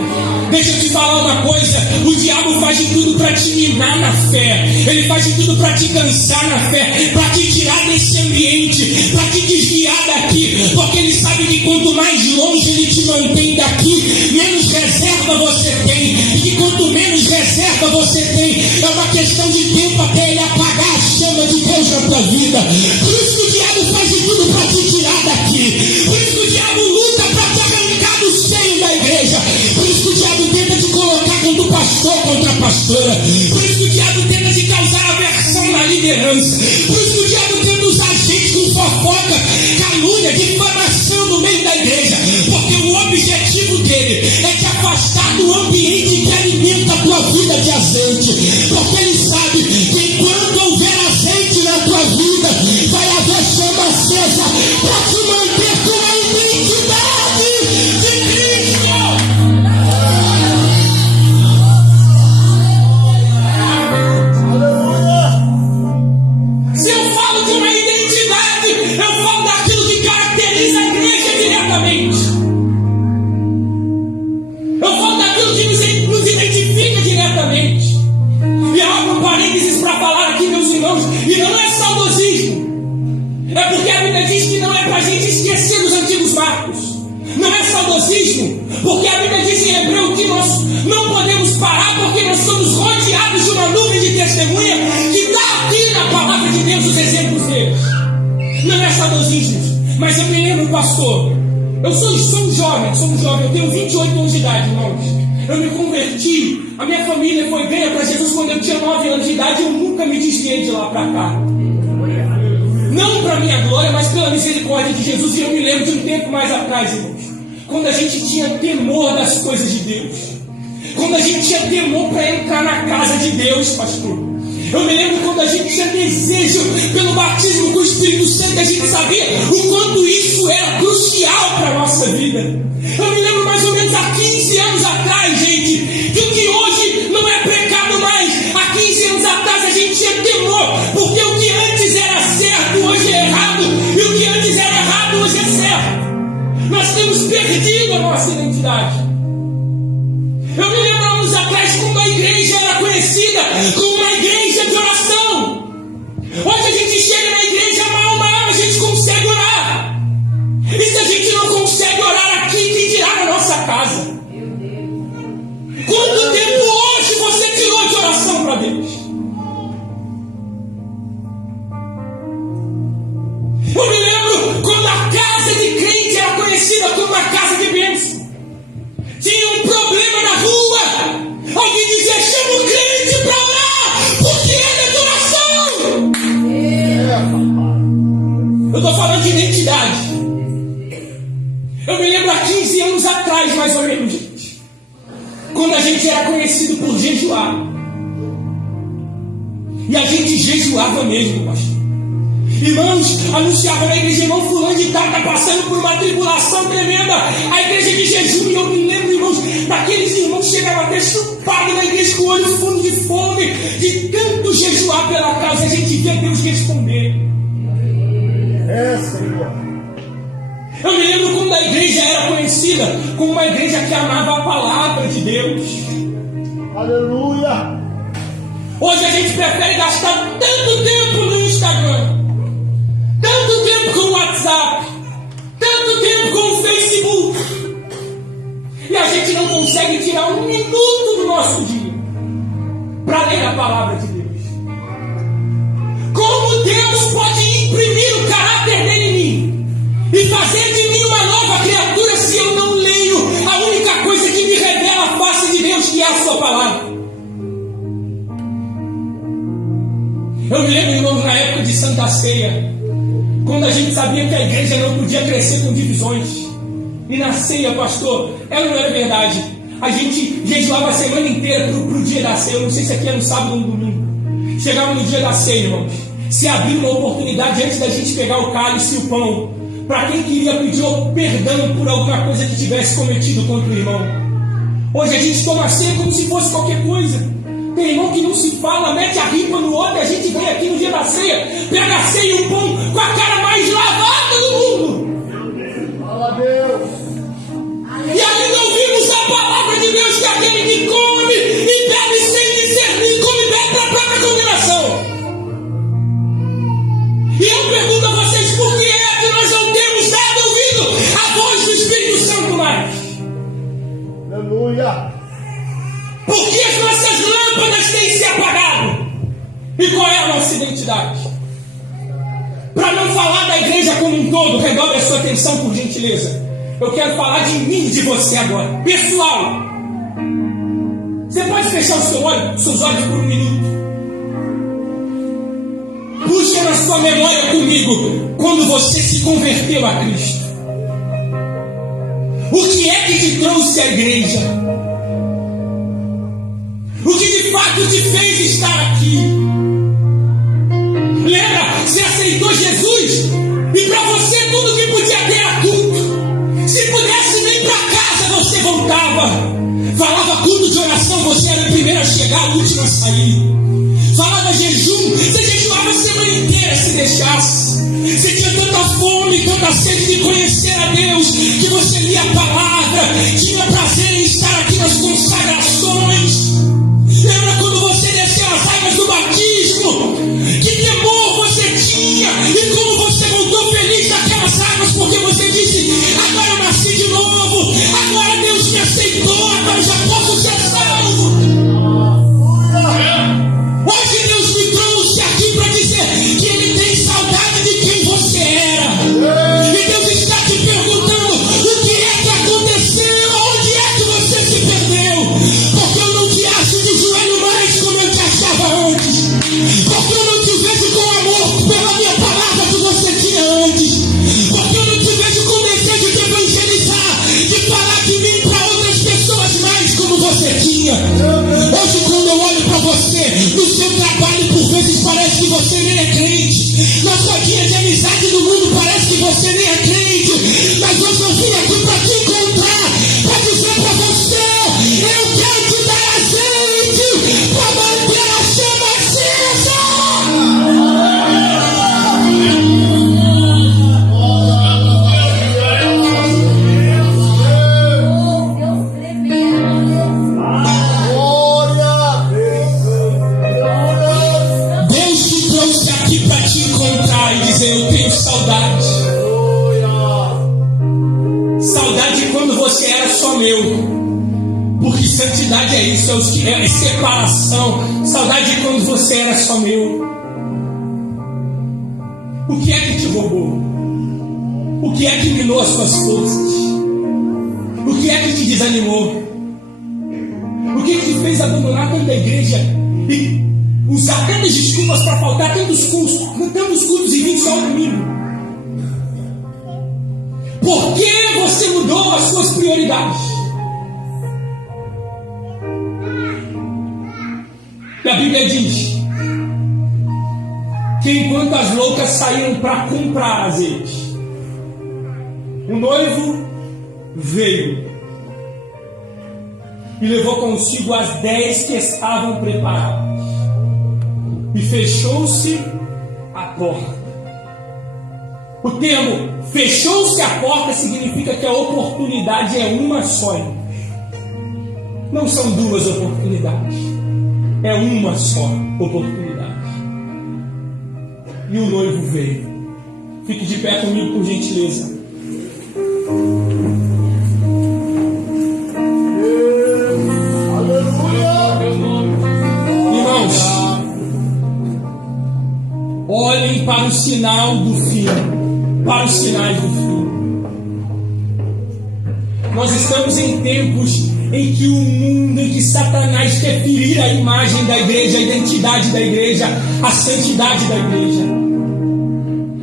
Deixa eu te falar uma coisa, o diabo faz de tudo para te minar na fé, ele faz de tudo para te cansar na fé, para te tirar desse ambiente, para te desviar daqui, porque ele sabe que quanto mais longe ele te mantém daqui, menos reserva você tem, e que quanto menos reserva você tem, é uma questão de tempo até ele apagar a chama de Deus na tua vida. Por isso que o diabo faz de tudo para te tirar daqui, por isso que o diabo luta para te arrancar do seio da igreja, por isso que o diabo tenta te colocar contra o pastor, contra a pastora, por isso que o diabo tenta te causar aversão na liderança, por isso que o diabo tenta usar gente com fofoca, calúnia, difamação no meio da igreja, porque o objetivo dele é te afastar do ambiente que alimenta a tua vida de azeite, porque ele sabe que enquanto houver azeite na tua vida, vai haver chama acesa para te manter com a identidade de Cristo. Se eu falo de uma identidade, eu falo daquilo que caracteriza a igreja diretamente. Eu falo daquilo que nos identifica diretamente. E eu abro um parênteses para falar aqui, meus irmãos, e não é saudosismo. É porque a Bíblia diz que não é para a gente esquecer dos antigos marcos. Não é saudosismo, porque a Bíblia diz em Hebreu que nós não podemos parar, porque nós somos rodeados de uma nuvem de testemunha que dá aqui na palavra de Deus os exemplos deles. Não é saudosismo, mas eu me lembro, pastor, eu sou um jovem, eu tenho 28 anos de idade, irmãos. Eu me converti, a minha família foi ganha para Jesus quando eu tinha 9 anos de idade, eu nunca me desviei de lá para cá. Não para minha glória, mas pela misericórdia de Jesus. E eu me lembro de um tempo mais atrás, irmãos, quando a gente tinha temor das coisas de Deus, quando a gente tinha temor para entrar na casa de Deus, pastor. Eu me lembro quando a gente tinha desejo pelo batismo com o Espírito Santo, a gente sabia o quanto isso era crucial para a nossa vida. Eu me lembro mais ou menos há 15 anos atrás, gente, que o que hoje não é pecado mais, atrás, mais ou menos, gente, quando a gente era conhecido por jejuar. E a gente jejuava mesmo, pastor. Irmãos, anunciavam na igreja, irmão fulano de tal está passando por uma tribulação tremenda. A igreja de jejum, e eu me lembro, irmãos, daqueles irmãos que chegavam até chupados na igreja com o olho fundo de fome, de tanto jejuar pela causa. A gente via Deus responder. Senhor. Eu me lembro quando a igreja era conhecida como uma igreja que amava a palavra de Deus. Aleluia. Hoje a gente prefere gastar tanto tempo no Instagram, tanto tempo com o WhatsApp, tanto tempo com o Facebook, e a gente não consegue tirar um minuto do nosso dia para ler a palavra de Deus. Como Deus pode imprimir o caráter dele em mim e fazer de mim uma nova criatura se eu não leio a única coisa que me revela a face de Deus, que é a sua palavra? Eu me lembro, irmãos, na época de Santa Ceia, quando a gente sabia que a igreja não podia crescer com divisões. E na ceia, pastor, ela não era verdade. A gente jejuava a semana inteira pro dia da ceia. Eu não sei se aqui é no sábado ou no domingo. Chegava no dia da ceia, irmãos, se abria uma oportunidade antes da gente pegar o cálice e o pão, para quem queria pedir perdão por alguma coisa que tivesse cometido contra o irmão. Hoje a gente toma a ceia como se fosse qualquer coisa. Tem irmão que não se fala, mete a ripa no outro, e a gente vem aqui no dia da ceia, pega a ceia e o pão com a cara mais lavada do mundo. Fala a Deus. E ainda ouvimos a palavra de Deus, que aquele que come e bebe sem discernir, come e bebe para a própria condenação. E eu pergunto a vocês, por que é que nós não temos dado ouvido à voz do Espírito Santo mais? Aleluia. Por que as nossas lâmpadas têm se apagado? E qual é a nossa identidade? Para não falar da igreja como um todo, redobre a sua atenção, por gentileza. Eu quero falar de mim e de você agora. Pessoal, você pode fechar seus olhos por um minuto? Puxa na sua memória comigo quando você se converteu a Cristo. O que é que te trouxe à igreja? O que de fato te fez estar aqui? Lembra? Você aceitou Jesus e para você tudo que podia ter era culto. Se pudesse nem para casa você voltava. Falava culto de oração, você era o primeiro a chegar, o último a sair. Falava jejum, você jejuava a semana inteira se deixasse. Você tinha tanta fome, tanta sede de conhecer a Deus, que você lia a palavra, tinha prazer em estar aqui nas consagrações. Lembra quando você desceu as águas do batismo? Que temor você tinha e como você voltou feliz daquelas águas, porque você disse, agora eu nasci de novo, agora Deus me aceitou, agora eu já posso ser salvo. Hoje Deus me trouxe aqui para dizer que Ele tem saudade de quem você era. E Deus está te perguntando o que é que aconteceu, onde é que você se perdeu. Porque eu não te acho de joelho mais como eu te achava antes. Porque eu não te vejo com amor pela minha palavra que você tinha antes. Porque eu não te vejo com desejo de evangelizar, de falar de mim para outras pessoas mais como você tinha. Hoje quando eu olho para você, no seu trabalho por vezes parece que você nem é crente. Na rodinha de amizade do mundo parece que você nem é crente. Mas hoje eu vim aqui para te encontrar, para dizer para você, eu quero te dar azeite para manter a chama acesa. Deus te trouxe aqui para te encontrar e dizer, eu tenho saudade. Saudade quando você era só meu. Porque santidade é isso, é separação. Saudade quando você era só meu. O que é que te roubou? O que é que minou as suas forças? O que é que te desanimou? O que te fez abandonar tanta igreja e usar tantas desculpas para faltar tantos cultos e vir só no domingo? Por que você mudou as suas prioridades? a Bíblia diz que enquanto as loucas saíram para comprar azeite, o noivo veio e levou consigo as 10 que estavam preparadas. E fechou-se a porta. O termo fechou-se a porta significa que a oportunidade é uma só. Não são duas oportunidades. É uma só oportunidade. E o noivo veio. Fique de pé comigo, por gentileza. Irmãos, olhem para o sinal do fim, para os sinais do fim. Nós estamos em tempos em que o mundo, em que Satanás quer ferir a imagem da igreja, a identidade da igreja, a santidade da igreja.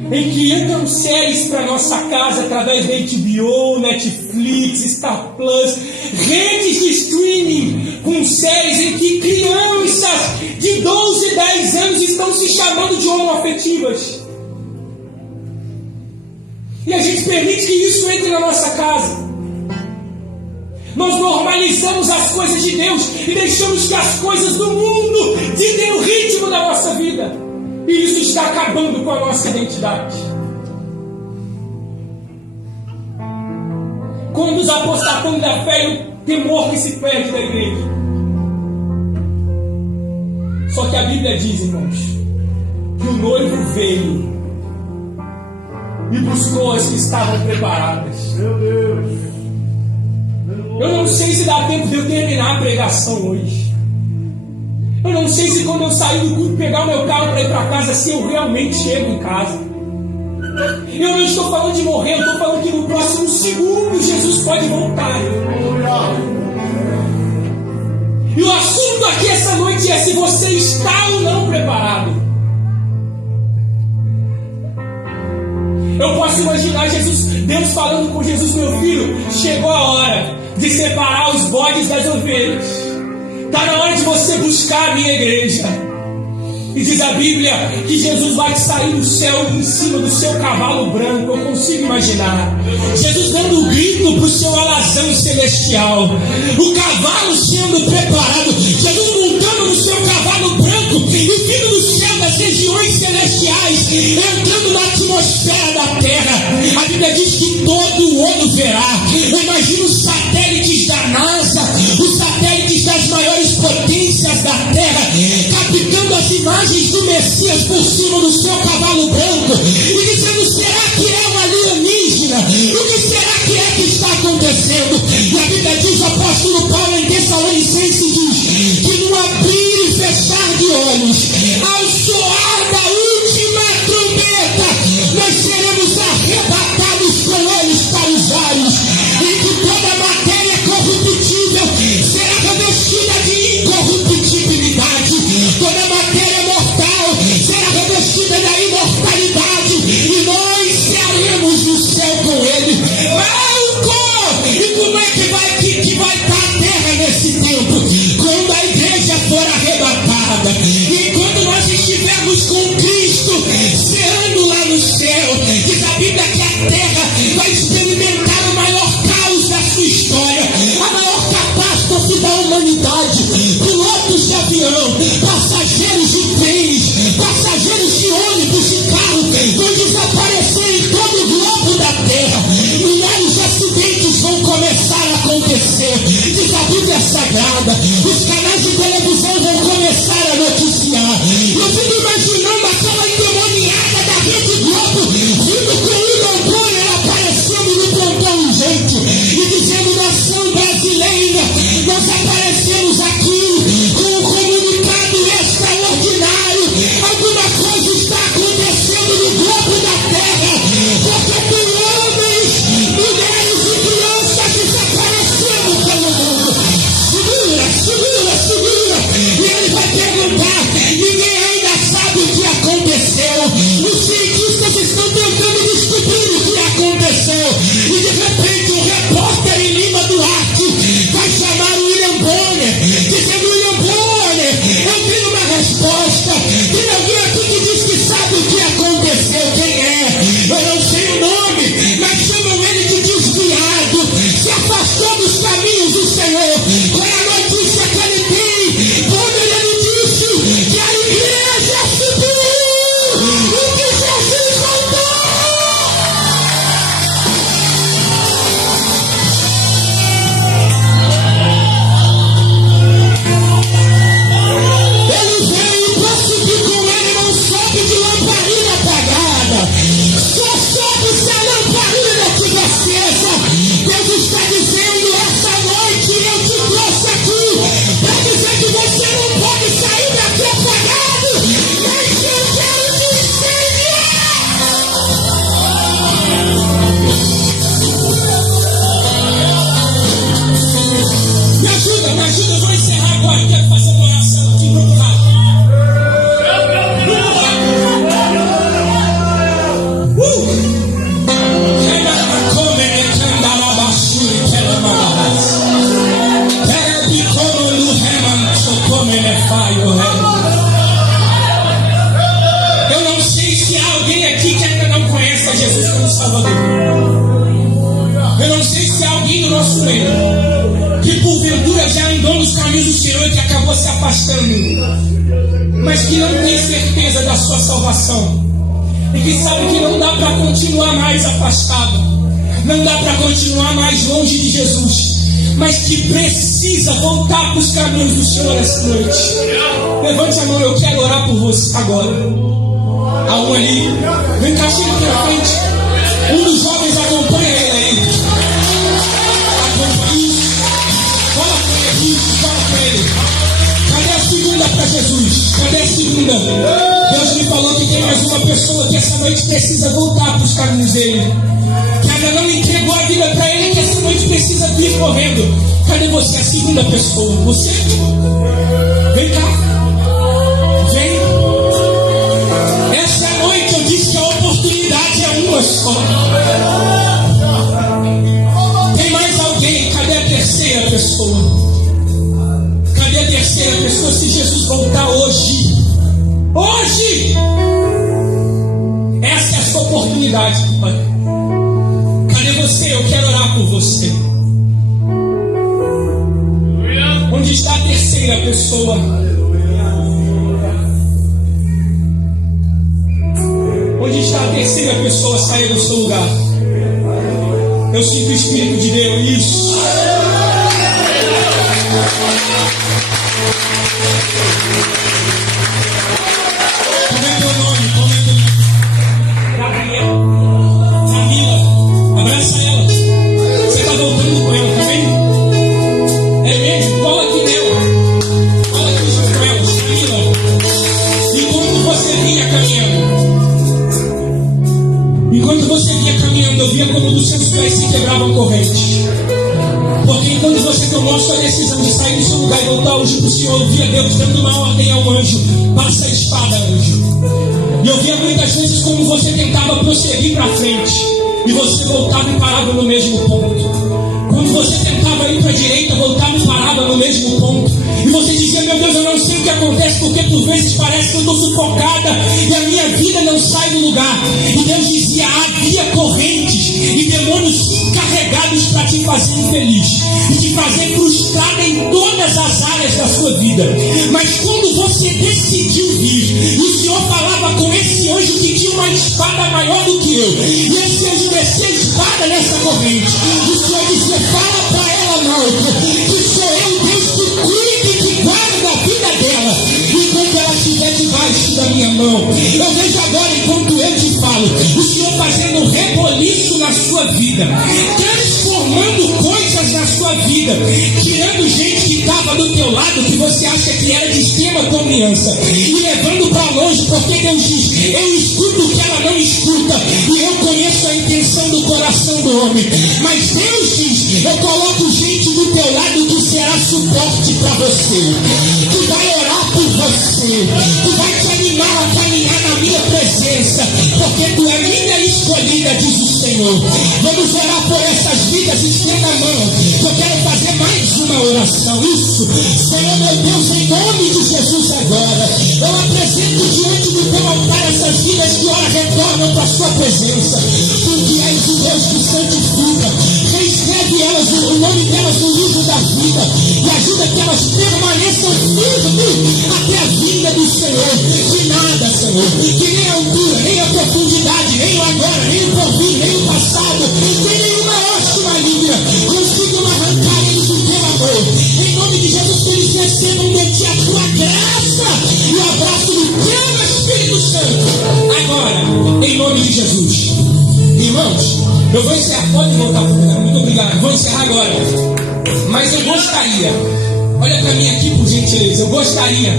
Em que entram séries para nossa casa através da HBO, Netflix, Star Plus, redes de streaming com séries em que crianças de 12, 10 anos estão se chamando de homoafetivas. E a gente permite que isso entre na nossa casa. Nós normalizamos as coisas de Deus e deixamos que as coisas do mundo ditem o ritmo da nossa vida. E isso está acabando com a nossa identidade. Quando os apostatando da fé e o temor que se perde da igreja. Só que a Bíblia diz, irmãos, que o noivo veio e buscou as que estavam preparadas. Meu Deus. Eu não sei se dá tempo de eu terminar a pregação hoje. Eu não sei se quando eu sair do culto pegar o meu carro para ir para casa, se eu realmente chego em casa. Eu não estou falando de morrer, eu estou falando que no próximo segundo Jesus pode voltar. E o assunto aqui essa noite é se você está ou não preparado. Eu posso imaginar Deus falando com Jesus: meu filho, chegou a hora de separar os bodes das ovelhas. Está na hora de você buscar a minha igreja. E diz a Bíblia que Jesus vai sair do céu em cima do seu cavalo branco. Eu consigo imaginar Jesus dando um grito para o seu alazão celestial, o cavalo sendo preparado, Jesus montando no seu cavalo branco e vindo do céu das regiões celestiais, entrando na atmosfera da terra. A Bíblia diz que todo o olho verá. Eu imagino os satélites da NASA, os satélites das maiores potências da terra, captando as imagens do Messias por cima do seu cavalo branco e dizendo: será que é um alienígena? O que será que está acontecendo? E a Bíblia diz, o apóstolo Paulo em Tessalonicenses diz que no abrir e fechar de olhos, ao soar da última trombeta, nós seremos arrebatados com eles para os ares, e que toda a matéria corruptível será revestida de incorruptibilidade, toda a matéria mortal será revestida da imortalidade, e nós seremos no céu com ele. E como é que vai estar a terra nesse tempo? Quando a igreja for arrebatada, e quando nós estivermos com Cristo resposta. Tem alguém aqui que diz que sabe o que aconteceu? Quem é? Eu não sei o nome, mas chamam ele de desviado. Se afastou dos caminhos do Senhor. Qual é a notícia que ele tem? Quando ele disse que a igreja subiu e que Jesus voltou. Ele veio para subir com ele, não sobe de lamparina apagada. Só sobe se a lamparina estiver acesa. Deus está dizendo essa noite, eu te trouxe aqui para dizer que você não pode sair daqui apagado, mas eu quero te ensinar. Me ajuda, eu vou encerrar agora. Quero fazer uma oração aqui no outro lado. Eu não sei se há alguém aqui que ainda não conhece a Jesus como Salvador. Eu não sei se há alguém no nosso meio que porventura já andou nos caminhos do Senhor e que acabou se afastando, mas que não tem certeza da sua salvação e que sabe que não dá para continuar mais afastado, não dá para continuar mais longe de Jesus, mas que precisa voltar para os caminhos do Senhor essa noite. Levante a mão, eu quero orar por você agora. Há um ali, vem cá, chega aqui na frente. Um dos jovens acompanha ele aí. Acompanha isso. Fala com ele, fala com ele. Cadê a segunda para Jesus? Cadê a segunda? Deus me falou que tem mais uma pessoa que essa noite precisa voltar para os caminhos dele, que ainda não entregou a vida para ele, que essa noite precisa vir correndo. Cadê você, a segunda pessoa? Você? Vem cá. Vem. Essa noite eu disse que a oportunidade é uma só. Tem mais alguém? Cadê a terceira pessoa? Cadê a terceira pessoa? Se Jesus voltar hoje, essa é a sua oportunidade, Pai. Cadê você? Eu quero orar por você. Onde está a terceira pessoa? Onde está a terceira pessoa? Saia do seu lugar. Eu sinto o Espírito de Deus. Isso. Como é teu nome? Como é teu nome? Camila. Abraça ela. Você está voltando com ela também? É mesmo? Cola aqui nela. Cola aqui junto com ela. Camila. Enquanto você vinha caminhando, eu via como dos seus pés se quebravam correntes. Porque enquanto você tomou a sua decisão de sair do seu lugar e voltar hoje para o Senhor, eu via Deus dando uma ordem ao anjo: passa a espada, anjo. E eu via muitas vezes como você tentava prosseguir para frente e você voltava e parava no mesmo ponto. Quando você tentava ir para a direita, voltava e parava no mesmo ponto. E você dizia: meu Deus, eu não sei o que acontece, porque por vezes parece que eu estou sufocada e a minha vida não sai do lugar. E Deus dizia: havia correntes e demônios encarregados para te fazer infeliz e te fazer frustrada em todas as áreas da sua vida. Mas quando você decidiu vir, o Senhor falava com esse anjo que tinha uma espada maior do que eu, e esse anjo descia a espada nessa corrente. O Senhor dizia: fala para ela, Malco, que sou eu, Deus, que cuida e que guarda a vida dela enquanto ela estiver debaixo da minha mão. Eu vejo agora, enquanto eu te falo, o Senhor fazendo um reboliço na sua vida, transformando coisas na sua vida, tirando gente que estava do teu lado, que você acha que era de extrema confiança, e levando para longe, porque Deus diz: eu escuto o que ela não escuta, e eu conheço a intenção do coração do homem. Mas Deus diz: eu coloco gente do teu lado que será suporte para você, que vai orar por você, que vai te animar a caminhar na minha presença. presença, porque tu é minha escolhida, diz o Senhor. Vamos orar por essas vidas, estenda a mão, que eu quero fazer mais uma oração. Isso, Senhor meu Deus, em nome de Jesus agora, eu apresento diante do teu altar essas vidas que ora retornam para a sua presença. Tu que és o Deus que santifica, reescreve elas, o nome delas no livro da vida e ajuda que elas permaneçam firmes até a vinda do Senhor. De nada, Senhor, que nem a altura, nem a profundidade, nem o agora, nem o porvir, nem o passado, nem nenhuma hoste maligna consigam arrancar eles do teu amor. Em nome de Jesus, que eles recebam de ti a tua graça e o abraço do teu Espírito Santo. Agora, em nome de Jesus. Irmãos, eu vou encerrar, pode voltar para o programa, muito obrigado, vou encerrar agora. Mas eu gostaria, olha para mim aqui por gentileza, eu gostaria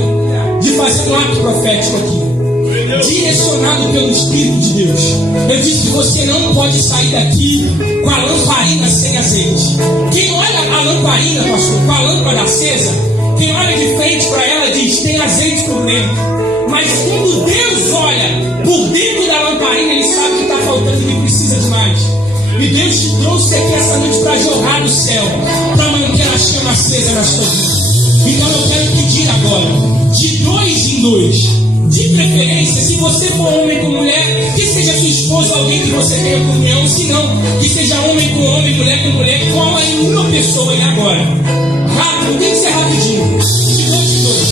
de fazer um ato profético aqui, direcionado pelo Espírito de Deus. Eu disse que você não pode sair daqui com a lamparina sem azeite. Quem olha a lamparina, pastor, com a lâmpada acesa, quem olha de frente para ela diz, tem azeite por dentro. Mas quando Deus olha por dentro da lamparina, Ele sabe que está faltando e precisa de mais. E Deus te trouxe aqui essa noite para jorrar do céu, para manter a chama acesa nas suas vidas. Então eu quero pedir agora, de 2 em 2, de preferência, se você for homem com mulher, que seja sua esposa, alguém que você tenha comunhão, se não, que seja homem com homem, mulher com mulher, cola em uma pessoa e agora. Rápido, tem que ser rapidinho. De 2 em 2.